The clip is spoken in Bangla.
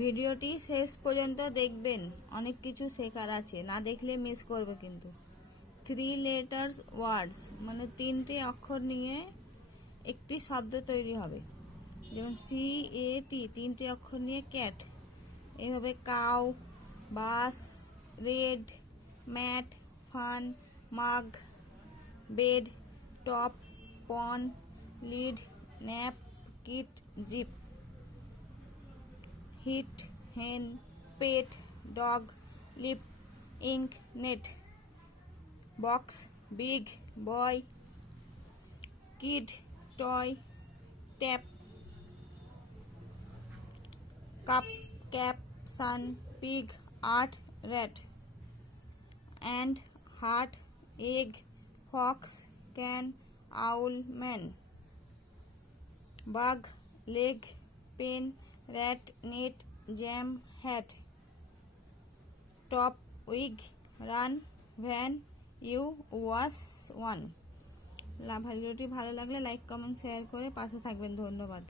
ভিডিওটি শেষ পর্যন্ত দেখবেন, অনেক কিছু শেখার আছে, না দেখলে মিস করবে কিন্তু। 3 লেটার্স ওয়ার্ডস মানে 3টে অক্ষর নিয়ে একটি শব্দ তৈরি হবে। যেমন CAT 3টে অক্ষর নিয়ে ক্যাট, এইভাবে cow, bus, red, mat, fun, mug, bed, top, pawn, lid, nap, kit, zip, hit, hen, pet, dog, lip, ink, net, box, big, boy, kid, toy, tap, cup, cap, sun, pig, art, rat, and, heart, egg, fox, can, owl, man, bug, leg, pen, rat, net, jam, hat, top, wig, run, van, you, was, one. ভিডিওটি ভালো লাগলে লাইক, কমেন্ট, শেয়ার করে পাশে থাকবেন। ধন্যবাদ।